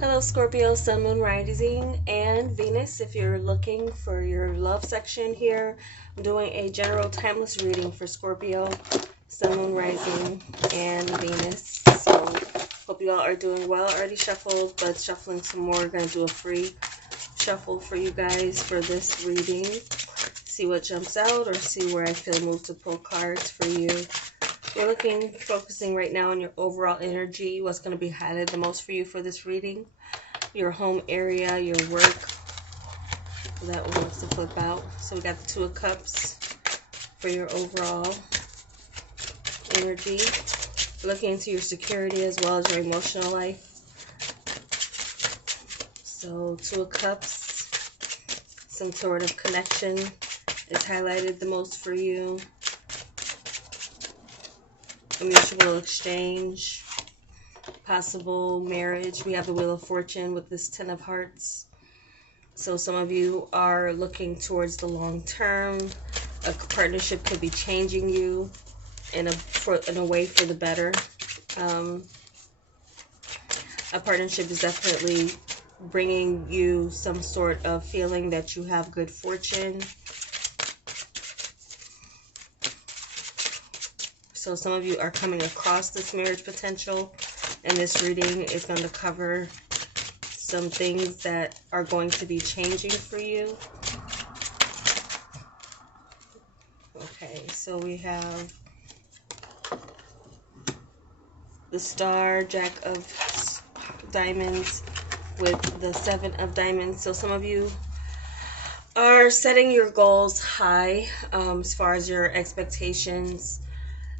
Hello, Scorpio, Sun, Moon, Rising, and Venus. If you're looking for your love section here, I'm doing a general timeless reading for Scorpio, Sun, Moon, Rising, and Venus. So, hope you all are doing well. I already shuffled, but shuffling some more. We're going to do a free shuffle for you guys for this reading. See what jumps out or see where I feel moved to pull cards for you. You're focusing right now on your overall energy, what's going to be highlighted the most for you for this reading. Your home area, your work. That one wants to flip out. So we got the Two of Cups for your overall energy. Looking into your security as well as your emotional life. So Two of Cups, some sort of connection is highlighted the most for you. A mutual exchange, possible marriage. We have the Wheel of Fortune with this Ten of Hearts. So some of you are looking towards the long term. A partnership could be changing you in a way for the better. A partnership is definitely bringing you some sort of feeling that you have good fortune. So some of you are coming across this marriage potential, and this reading is going to cover some things that are going to be changing for you. Okay, so we have the Star, Jack of Diamonds with the Seven of Diamonds. So some of you are setting your goals high as far as your expectations.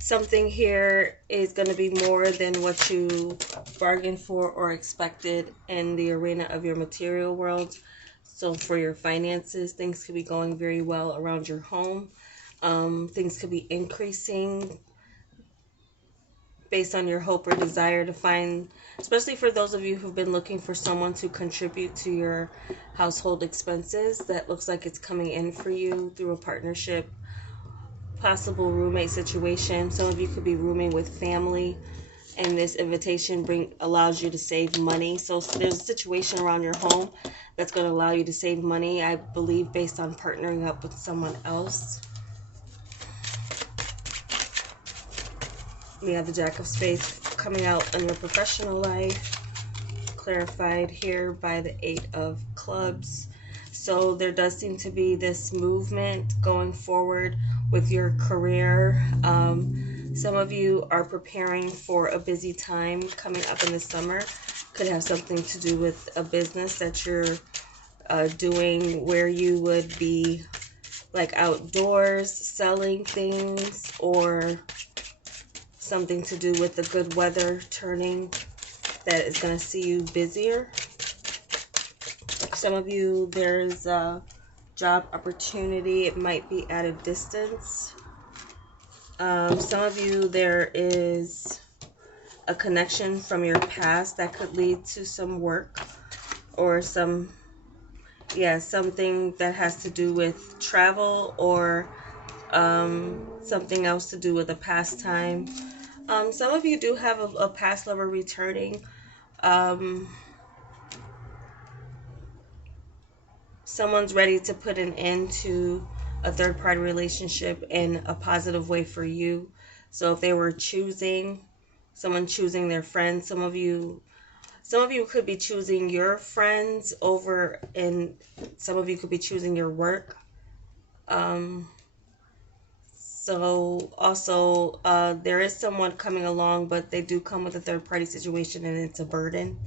Something here is going to be more than what you bargained for or expected in the arena of your material world. So for your finances, things could be going very well around your home. Things could be increasing based on your hope or desire to find, especially for those of you who've been looking for someone to contribute to your household expenses. That looks like it's coming in for you through a partnership. Possible roommate situation. Some of you could be rooming with family, and this invitation allows you to save money. So there's a situation around your home that's going to allow you to save money, I believe, based on partnering up with someone else. We have the Jack of Spades coming out in your professional life, clarified here by the Eight of Clubs. So there does seem to be this movement going forward with your career. Some of you are preparing for a busy time coming up in the summer. Could have something to do with a business that you're doing where you would be like outdoors selling things, or something to do with the good weather turning that is going to see you busier. Some of you, there's a job opportunity. It might be at a distance. Some of you, there is a connection from your past that could lead to some work or something that has to do with travel or something else to do with a pastime. Some of you do have a past lover returning. Someone's ready to put an end to a third-party relationship in a positive way for you. So if they were someone choosing their friends, some of you could be choosing your friends over, and some of you could be choosing your work. So also there is someone coming along, but they do come with a third-party situation, and it's a burden.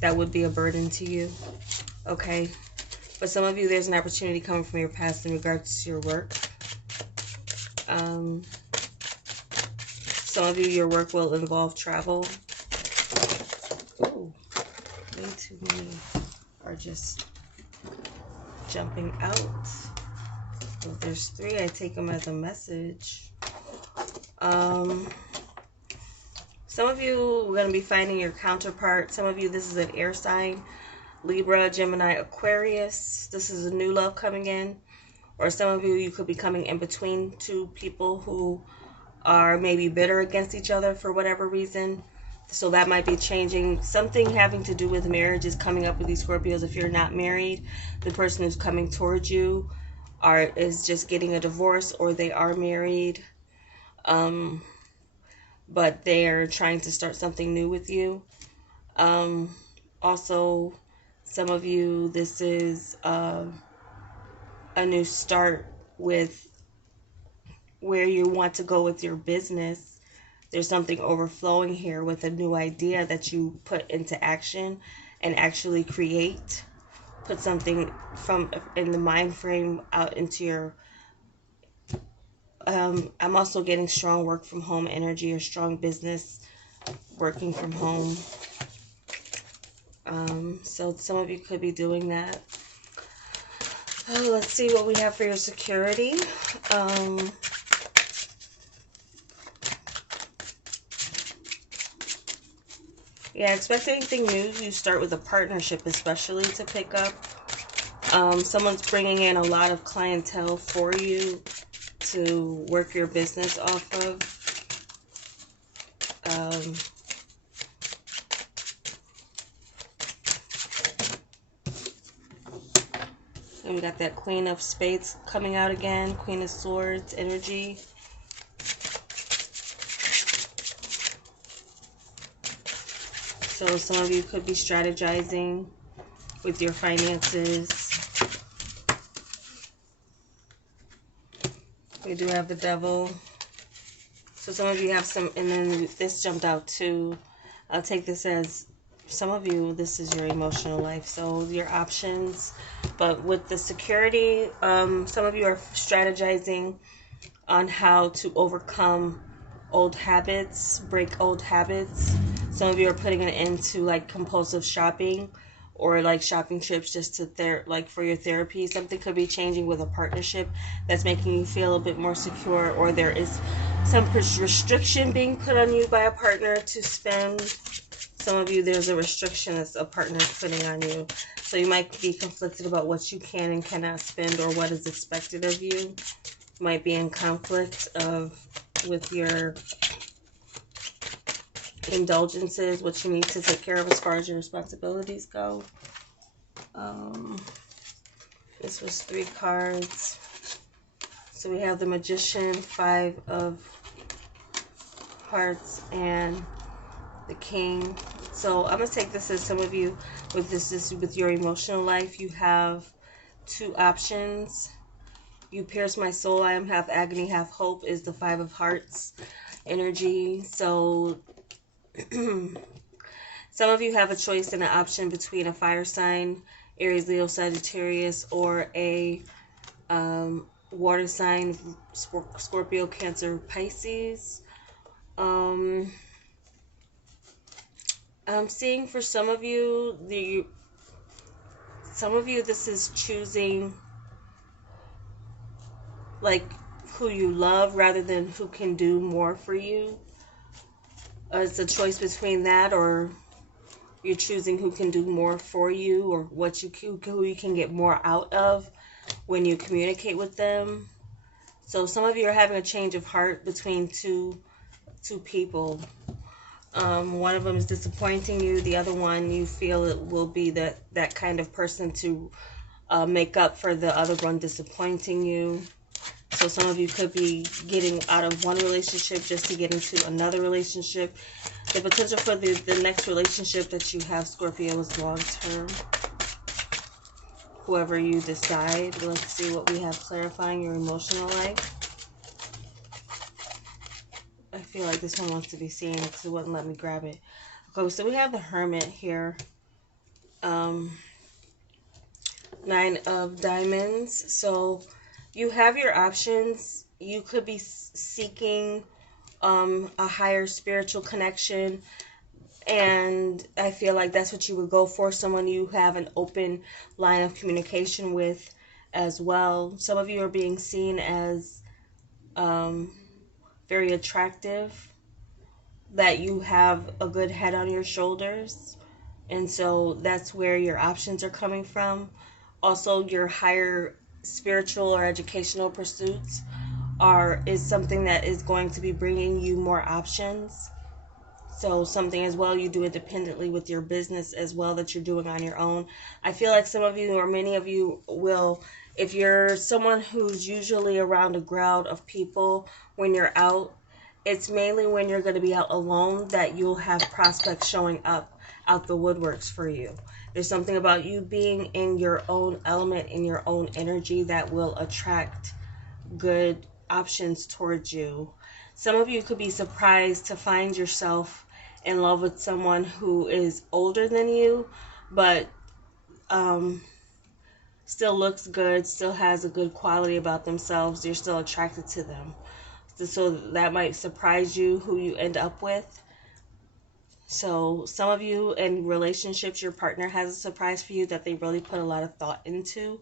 That would be a burden to you. Okay. But some of you, there's an opportunity coming from your past in regards to your work. Some of you, your work will involve travel. Ooh, way too many are just jumping out. If there's three, I take them as a message. Some of you are going to be finding your counterpart. Some of you, this is an air sign. Libra, Gemini, Aquarius. This is a new love coming in. Or some of you could be coming in between two people who are maybe bitter against each other for whatever reason. So that might be changing. Something having to do with marriage is coming up with these Scorpios. If you're not married, the person who's coming towards you is just getting a divorce, or they are married, but they are trying to start something new with you. Also, some of you, this is a new start with where you want to go with your business. There's something overflowing here with a new idea that you put into action and actually create. Put something from in the mind frame out into your I'm also getting strong work from home energy, or strong business working from home. So some of you could be doing that. Let's see what we have for your security. Yeah, expect anything new. You start with a partnership, especially, to pick up. Someone's bringing in a lot of clientele for you to work your business off of. And we got that Queen of Spades coming out again. Queen of Swords energy. So some of you could be strategizing with your finances. We do have the Devil. So some of you have some, and then this jumped out too. I'll take this as, some of you, this is your emotional life. So your options. But with the security, some of you are strategizing on how to overcome old habits, break old habits. Some of you are putting an end to like compulsive shopping, or like shopping trips just to like for your therapy. Something could be changing with a partnership that's making you feel a bit more secure, or there is some restriction being put on you by a partner to spend. Some of you, there's a restriction that a partner is putting on you. So you might be conflicted about what you can and cannot spend, or what is expected of you. You might be in conflict with your indulgences, what you need to take care of as far as your responsibilities go. This was 3 cards. So we have the Magician, 5 of Hearts, and the King. So I'm going to take this as some of you, with your emotional life, you have 2 options. You pierce my soul, I am half agony, half hope, is the 5 of Hearts energy. So some of you have a choice and an option between a fire sign, Aries, Leo, Sagittarius, or a water sign, Scorpio, Cancer, Pisces. I'm seeing for some of you, this is choosing like who you love rather than who can do more for you. It's a choice between that, or you're choosing who can do more for you, or who you can get more out of when you communicate with them. So some of you are having a change of heart between two people. One of them is disappointing you. The other one, you feel it will be that kind of person to make up for the other one disappointing you. So some of you could be getting out of one relationship just to get into another relationship. The potential for the next relationship that you have, Scorpio, is long-term. Whoever you decide. Let's see what we have clarifying your emotional life. I feel like this one wants to be seen because it wouldn't let me grab it. Okay, so we have the Hermit here. 9 of Diamonds. So you have your options. You could be seeking a higher spiritual connection, and I feel like that's what you would go for. Someone you have an open line of communication with as well. Some of you are being seen as very attractive, that you have a good head on your shoulders, and so that's where your options are coming from. Also, your higher spiritual or educational pursuits is something that is going to be bringing you more options. So something as well you do independently with your business as well that you're doing on your own. I feel like some of you or many of you will, if you're someone who's usually around a crowd of people when you're out, it's mainly when you're going to be out alone that you'll have prospects showing up out the woodworks for you. There's something about you being in your own element, in your own energy, that will attract good options towards you. Some of you could be surprised to find yourself in love with someone who is older than you, but still looks good, still has a good quality about themselves. You're still attracted to them. So that might surprise you who you end up with. So some of you in relationships, your partner has a surprise for you that they really put a lot of thought into.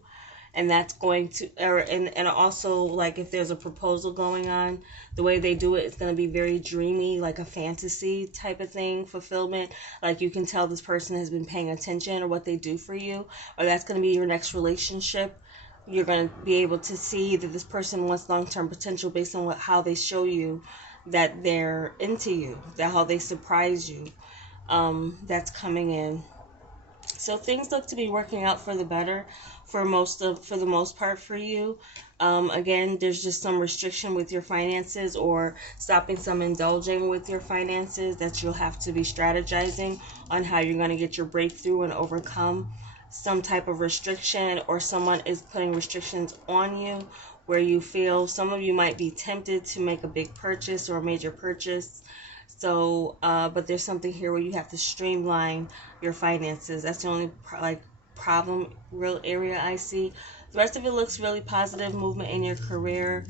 And that's going to, and also, like, if there's a proposal going on, the way they do it is going to be very dreamy, like a fantasy type of thing, fulfillment. Like, you can tell this person has been paying attention or what they do for you, or that's going to be your next relationship. You're going to be able to see that this person wants long-term potential based on how they show you that they're into you, that how they surprise you. That's coming in. So things look to be working out for the better for the most part for you. Again, there's just some restriction with your finances, or stopping some indulging with your finances, that you'll have to be strategizing on how you're going to get your breakthrough and overcome some type of restriction, or someone is putting restrictions on you where you feel, some of you might be tempted to make a big purchase or a major purchase. So, but there's something here where you have to streamline your finances. That's the only problem, real area I see. The rest of it looks really positive. Movement in your career,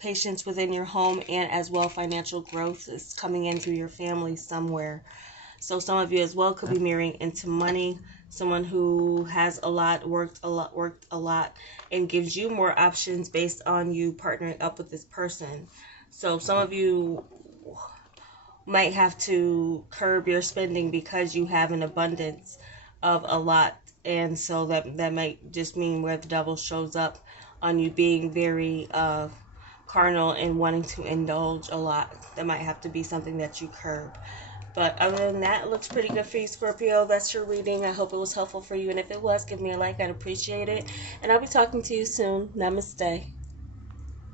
patience within your home, and as well financial growth is coming in through your family somewhere. So some of you as well could be marrying into money. Someone who has worked a lot, and gives you more options based on you partnering up with this person. So some of you might have to curb your spending because you have an abundance of a lot, and so that might just mean where the devil shows up on you being very carnal and wanting to indulge a lot. That might have to be something that you curb. But other than that, it looks pretty good for you, Scorpio. That's your reading. I hope it was helpful for you, and if it was, give me a like. I'd appreciate it, and I'll be talking to you soon. Namaste.